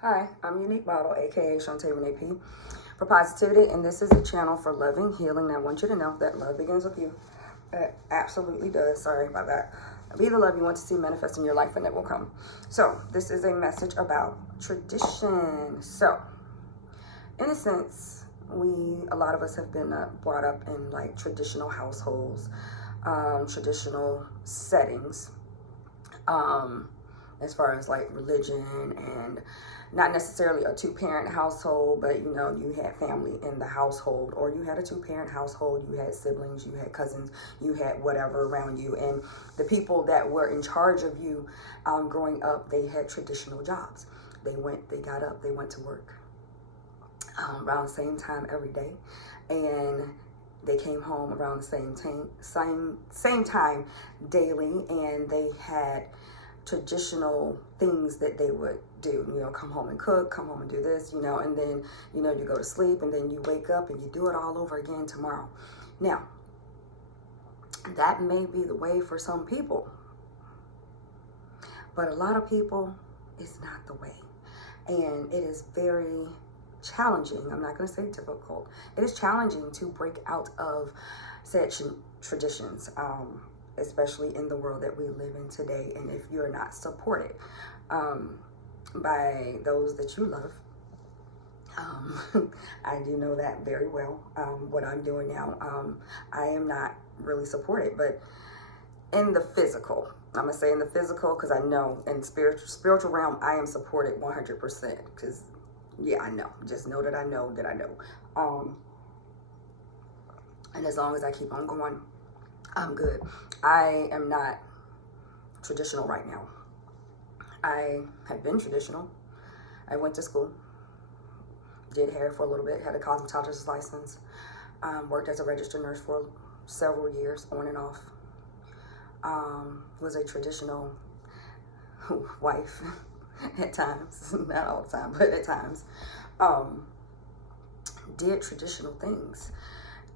Hi, I'm Unique Bottle, aka Shantae Renee P, for Positivity, and this is a channel for loving, healing. And I want you to know that love begins with you. It absolutely does. Sorry about that. Be the love you want to see manifest in your life, and it will come. So, this is a message about tradition. So, in a sense, a lot of us have been brought up in like traditional households, traditional settings. Um, as far as like religion, and not necessarily a two-parent household, but you had family in the household, or you had a two-parent household, you had siblings, you had cousins, you had whatever around you, and the people that were in charge of you growing up, they had traditional jobs. They got up, they went to work around the same time every day, and they came home around the same time daily, and they had traditional things that they would do. Come home and cook, come home and do this, and then you go to sleep, and then you wake up and you do it all over again tomorrow. Now, that may be the way for some people, but a lot of people, it's not the way, and it is very challenging. I'm not going to say difficult. It is challenging to break out of said traditions, especially in the world that we live in today. And if you're not supported by those that you love, I do know that very well. What I'm doing now, I am not really supported, but in the physical, I'm gonna say in the physical, because I know in spiritual realm, I am supported 100%. Because yeah, I know. Just know that I know that I know. And as long as I keep on going, I'm good. I am not traditional right now. I have been traditional. I went to school, did hair for a little bit, had a cosmetologist's license, worked as a registered nurse for several years, on and off. Was a traditional wife at times, not all the time, but at times. Did traditional things,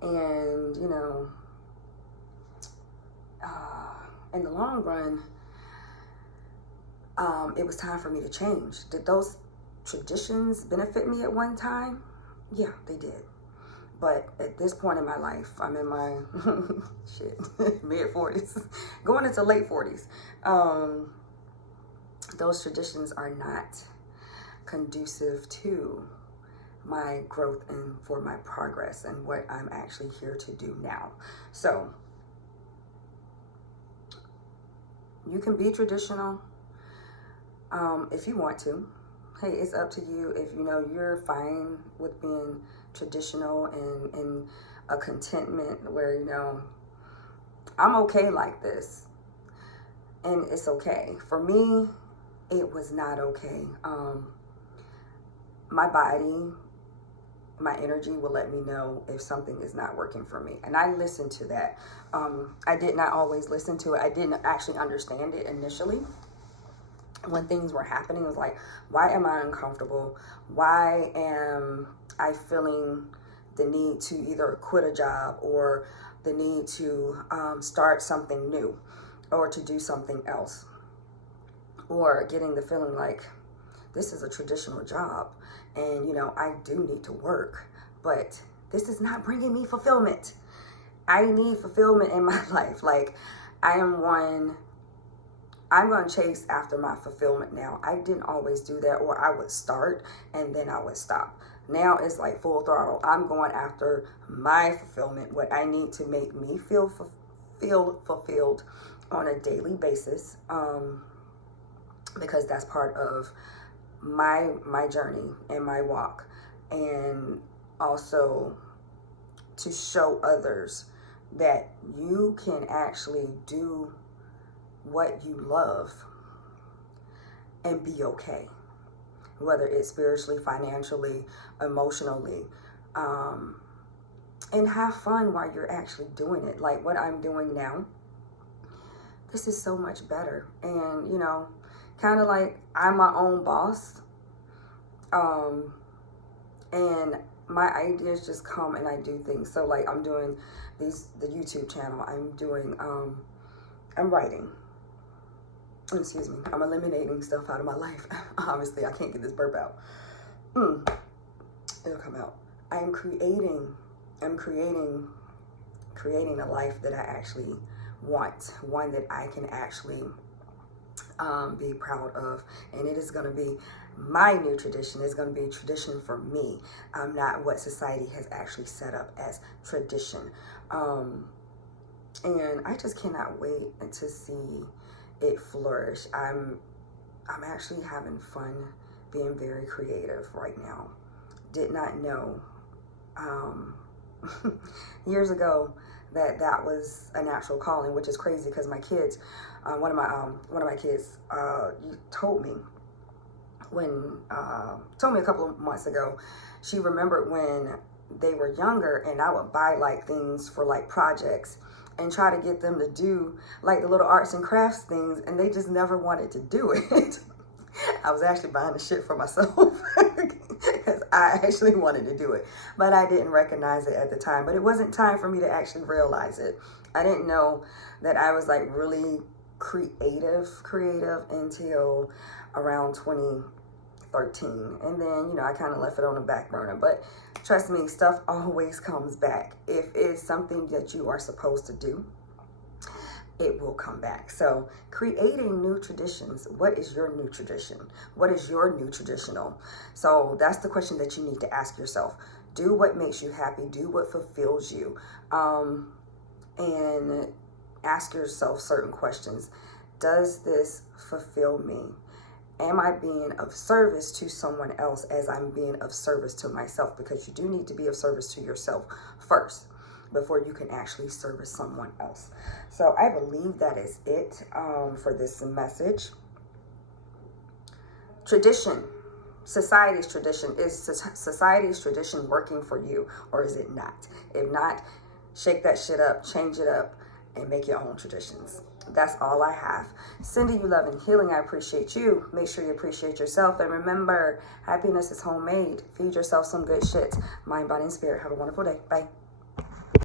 and in the long run, it was time for me to change. Did those traditions benefit me at one time? Yeah, they did. But at this point in my life, I'm in my mid 40s, going into late 40s. Those traditions are not conducive to my growth and for my progress and what I'm actually here to do now. So you can be traditional if you want to. Hey, it's up to you. If you're fine with being traditional and in a contentment where I'm okay like this, and it's okay. For me, it was not okay. My body, my energy will let me know if something is not working for me, and I listen to that. I did not always listen to it. I didn't actually understand it initially. When things were happening, it was like, why am I uncomfortable? Why am I feeling the need to either quit a job, or the need to start something new, or to do something else, or getting the feeling like this is a traditional job, and I do need to work, but this is not bringing me fulfillment. I need fulfillment in my life. Like, I'm going to chase after my fulfillment now. I didn't always do that, or I would start and then I would stop. Now it's like full throttle. I'm going after my fulfillment, what I need to make me feel fulfilled on a daily basis, because that's part of my journey and my walk, and also to show others that you can actually do what you love and be okay, whether it's spiritually, financially, emotionally, and have fun while you're actually doing it. Like what I'm doing now, this is so much better. And kind of like I'm my own boss, and my ideas just come and I do things. So like I'm doing the YouTube channel, I'm doing I'm writing, excuse me, I'm eliminating stuff out of my life. Obviously, I can't get this burp out. It'll come out. I'm creating a life that I actually want, one that I can actually be proud of, and it is going to be my new tradition. It's going to be a tradition for me, not what society has actually set up as tradition. And I just cannot wait to see it flourish. I'm actually having fun being very creative right now. Did not know years ago that was a natural calling, which is crazy because my kids, one of my kids told me a couple of months ago, she remembered when they were younger and I would buy like things for like projects and try to get them to do like the little arts and crafts things, and they just never wanted to do it. I was actually buying the shit for myself because I actually wanted to do it, but I didn't recognize it at the time. But it wasn't time for me to actually realize it. I didn't know that I was like really creative until around 2013. And then, you know, I kind of left it on the back burner. But trust me, stuff always comes back. If it's something that you are supposed to do, it will come back. So creating new traditions. What is your new tradition? What is your new traditional? So that's the question that you need to ask yourself. Do what makes you happy. Do what fulfills you. And ask yourself certain questions. Does this fulfill me? Am I being of service to someone else as I'm being of service to myself? Because you do need to be of service to yourself first before you can actually service someone else. So I believe that is it for this message. Tradition, society's tradition. Is society's tradition working for you, or is it not? If not, shake that shit up, change it up, and make your own traditions. That's all I have. Sending you love and healing. I appreciate you. Make sure you appreciate yourself. And remember, happiness is homemade. Feed yourself some good shit. Mind, body, and spirit. Have a wonderful day. Bye.